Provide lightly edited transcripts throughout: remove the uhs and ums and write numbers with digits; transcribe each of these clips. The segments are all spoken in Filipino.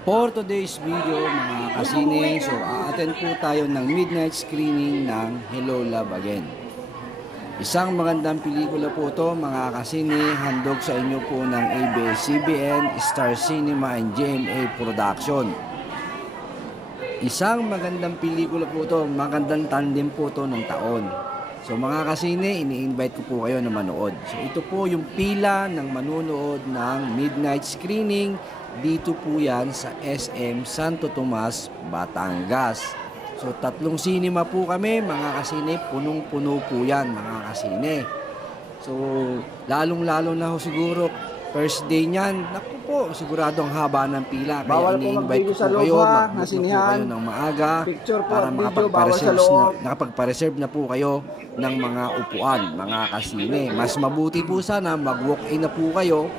For today's video mga kasine, so a-attend po tayo ng midnight screening ng Hello Love Again. Isang magandang pelikula po ito mga kasine, handog sa inyo po ng ABS-CBN, Star Cinema and GMA Production. Isang magandang pelikula po ito, magandang tandem po ito ng taon. So mga kasine, ini-invite ko po kayo na manood. So ito po yung pila ng manunood ng midnight screening. Dito po yan sa SM Santo Tomas, Batangas. So 3 cinema po kami mga kasine, punong-puno po yan mga kasine. So lalong-lalo na ho siguro first day niyan, naku po, siguradong haba ng pila. Kaya ini-invite ko po kayo, mag-book po kayo ng maaga para nakapagpa-reserve na po kayo ng mga upuan, mga kasine. Mas mabuti po sana mag-walk-in na po kayo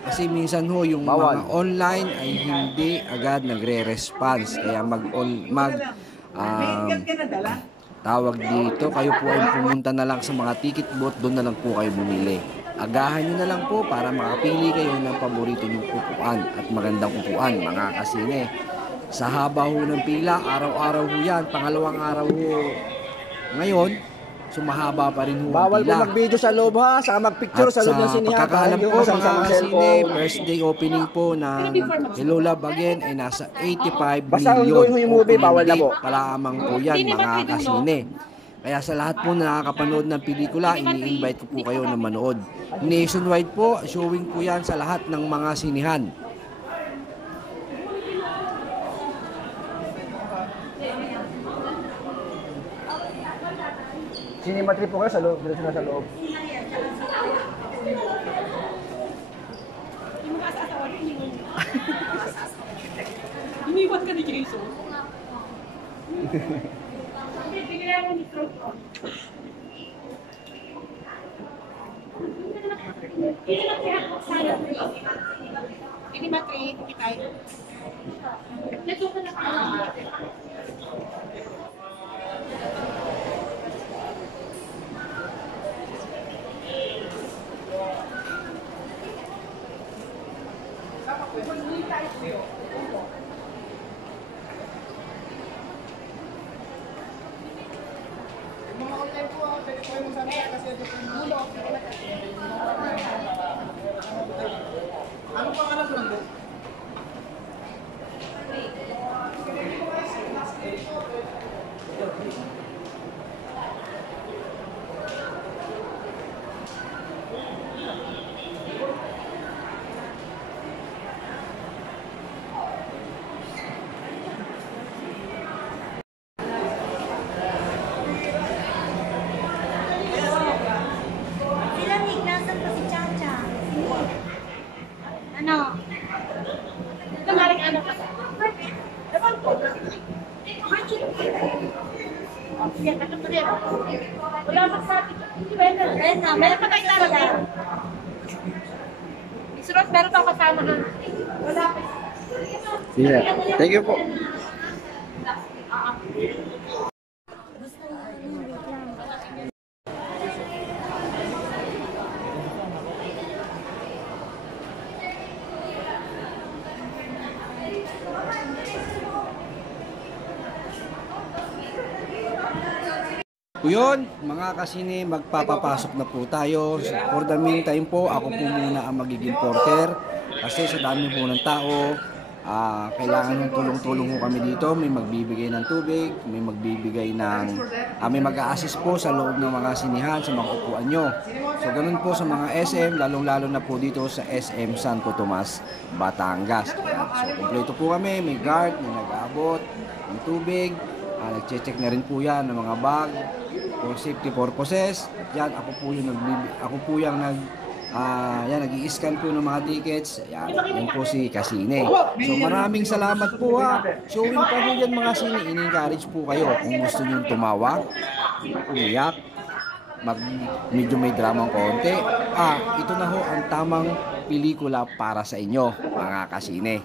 kasi minsan ho yung mga online ay hindi agad nagre-response. Kaya tawag dito, kayo po ay pumunta na lang sa mga ticket booth, doon na lang po kayo bumili. Agahan nyo na lang po para makapili kayo ng paborito nyong upuan at magandang upuan mga kasine. Sa haba ho ng pila, araw-araw ho yan, pangalawang araw ho ngayon, sumahaba pa rin ho ang pila. Bawal po mag-video sa loob ha, saka mag-picture sa loob ng sinihan. Pagkakaalam ko mga kasine, first day opening po ng Hello Love Again ay nasa 85 basta million. Basta yung movie, bawal na po. Palamang po yan mga kasine. Kaya sa lahat po na nakakapanood ng pelikula, ini-invite ko po kayo na manood. Nationwide po, showing po yan sa lahat ng mga sinihan. Cinema trip po kayo sa loob, dito na sa loob. Iniwan ka ni Jason. Ini matri, kita. Ano pangalan ko lang? Ano? Kamaring ano ka? Ewan ko. Sige, katong tuloy. Wala magsabi. Brenda, meron pa kayo talaga? Isurot, meron pa kasama doon. Wala pa. Yeah. Thank you po. Yun, mga kasine, magpapapasok na po tayo. For the meantime po, ako po muna ang magiging porter. Kasi sa dami po ng tao, kailangan ng tulong-tulong po kami dito. May magbibigay ng tubig, may magbibigay ng, may mag-a-assist po sa loob ng mga sinihan, sa mga upuan nyo. So ganun po sa mga SM, lalong-lalo na po dito sa SM Santo Tomas, Batangas. So kompleto po kami, may guard, may nag-aabot, ng tubig. Nag-check na rin po yan ng mga bag for safety purposes. Yan, ako po yung nag-i-scan po ng mga tickets. Yan po si Kasine. So maraming salamat po ha. Showing pa po yan mga sine. In-encourage po kayo kung gusto nyo tumawa, umiyak, medyo may dramang konti. Ito na ho ang tamang pelikula para sa inyo mga kasine.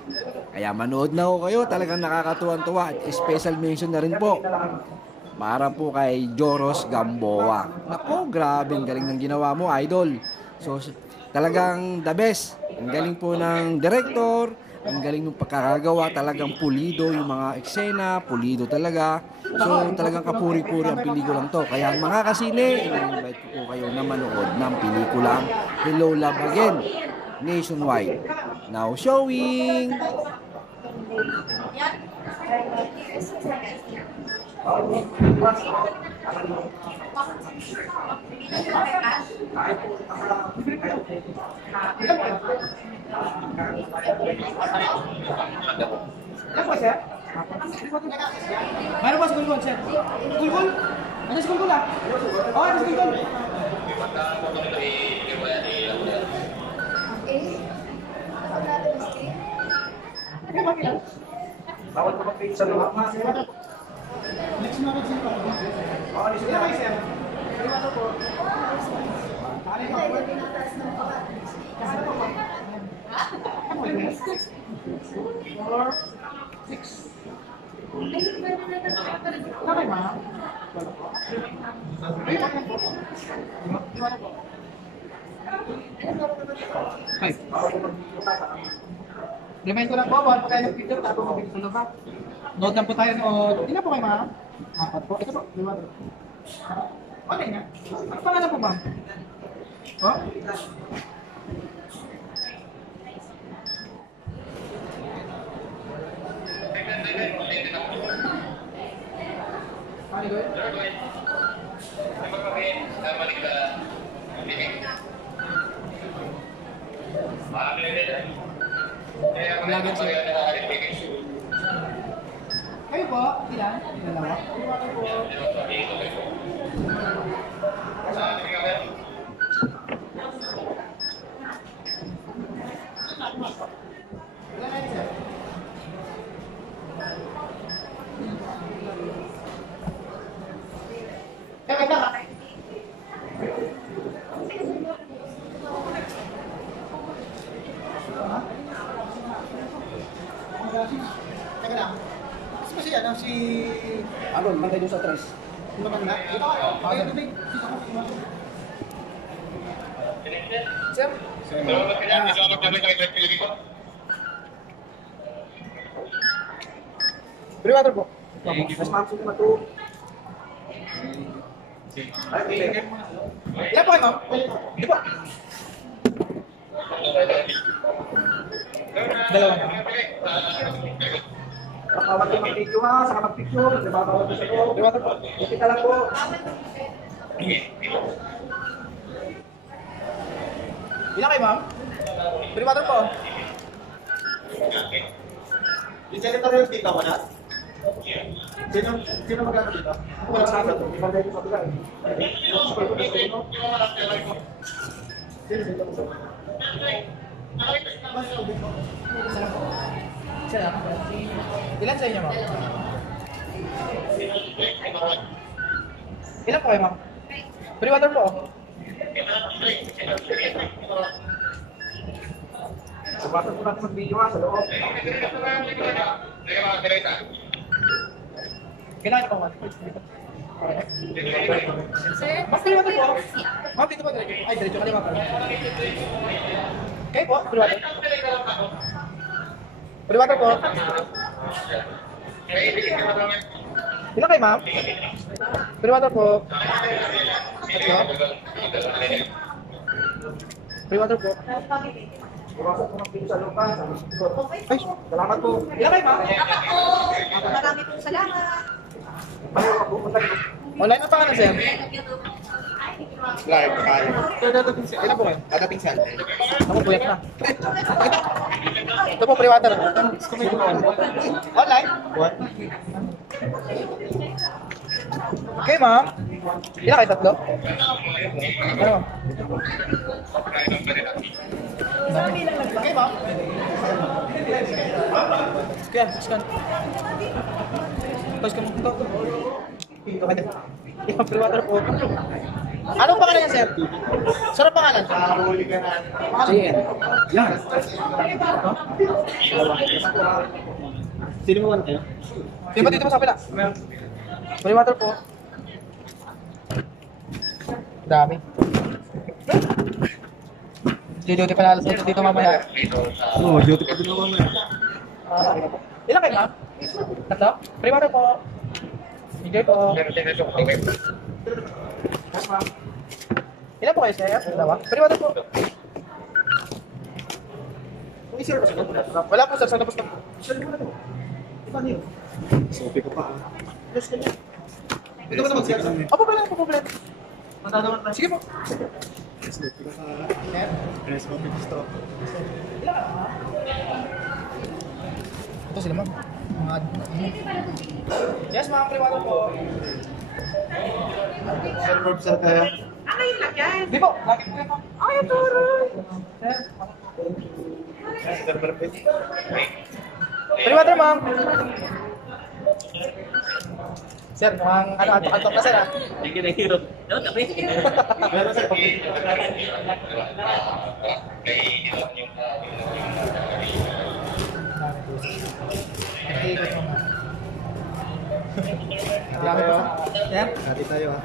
Kaya manood na ho kayo, talagang nakakatuwan-tuwa. At special mention na rin po para po kay Joros Gamboa. Nako, grabe, ang galing ng ginawa mo, idol. So talagang the best. Ang galing po ng director Ang galing ng pagkakagawa, talagang pulido yung mga eksena, pulido talaga. So talagang kapuri-puri ang pelikulang to. Kaya mga kasine, i-invite ko po kayo na manood ng pelikulang Hello Love Again nationwide. Now showing! Ano ba, sir? Mayroon ba sa gulgol, sir? Gulgol? Ano sa gulgol, ah? Oo, ano sa gulgol? Bawal ko mag-page sa loob. Next mo mag-page pa. Oo, next mo mag-page, sir. Ano po? Four, six. Okay, ma? Five. Remind ko lang po, bawal po kayo ng picture, tapos mag-picture na ba? Note lang po tayo, ilan po kayo, ma? Apat po. Ito po, lima po. Okay nga. Ano pangalan po, ma'am? Oh? Ano yun? Kayo po, ilan? Dalawa? Ilan na yun, sir? Wait lang. Teka lang. Kasi ano, si... Aron, bantay doon sa tres. Ano ba na? Ito ka. Ayun, tubig. Sir? Priwater po. Mas ma'am, sige matu. Ilan po kayo, ma'am? Di ba? Dalawa na. Bawal ko mag-video ha, saka mag-picture, bawal ko sa loob. Priwater po. Kita lang po. Ilan kayo, ma'am? Priwater po. Yung secretary yung tita mo na? Sino magkano dito? Ako wala sa akin. Ibagay ko sa pila. Sino dito mo sa pila? Isa lang. Ilan sa inyo, ma'am? Ilan po kayo, ma'am? Free water po. Sabatan ko natin mag-video ha, sa loob. Kailangan ko, ma'am. Mas free water po. Ma'am, dito po. Ay, diretso ka naman. Kayo po, free water. Free water po. Ilan kayo, ma'am? Free water po. Free water po. Iwasan ko ng pino sa lupa. Ay, salamat po. Ilan kayo, ma'am? Marami pong salamat. Online na pangalan, sir? Live tayo. Ilan po kayo? Dadating sa atin. Ako, puyat na. Ito po, free water. Online? What? Okay, ma'am. Ilan kayo, tatlo? Ano? Okay, ma'am. Kaya, scan. Tapos ka mo. Ito ka din. Yung free water po. Anong pangalan niya, sir? Sarap pangalan? JN. Yan. Sino mo kayo? Di ba dito mo sa kapila? Free water po. Dami. Duty pa na alas dito mamaya. Oo, duty pa din ako mamaya. Sorry na po. Ilan kayo, ma'am? Tatlo? Pre-water po. Enjoy po. Yes, ma'am. Ilan po kayo, sir? Dalawa? Pre-water po. Wala po, sir. Sa tapos na po. Iba niyo. Sopi ko pa. Ito ba naman, sir? Opo, pala po, pala. Matatawa tayo. Sige po. Sopi ko pa. Sir? Sopi gusto. Ito sila, ma'am. Yes, ma'am. Pre-water po. Sir, Rob, sir, kaya? Di po. Lagi po yan, ma'am. Ay, ito rin. Sir? Pre-water, ma'am. Sir, mukhang antok na, sir, ha? Sige na hero. Dapat tapi. Meron, sir, pag- Ikot mo, ma'am. Marami pa. Sir? Hati tayo, ha?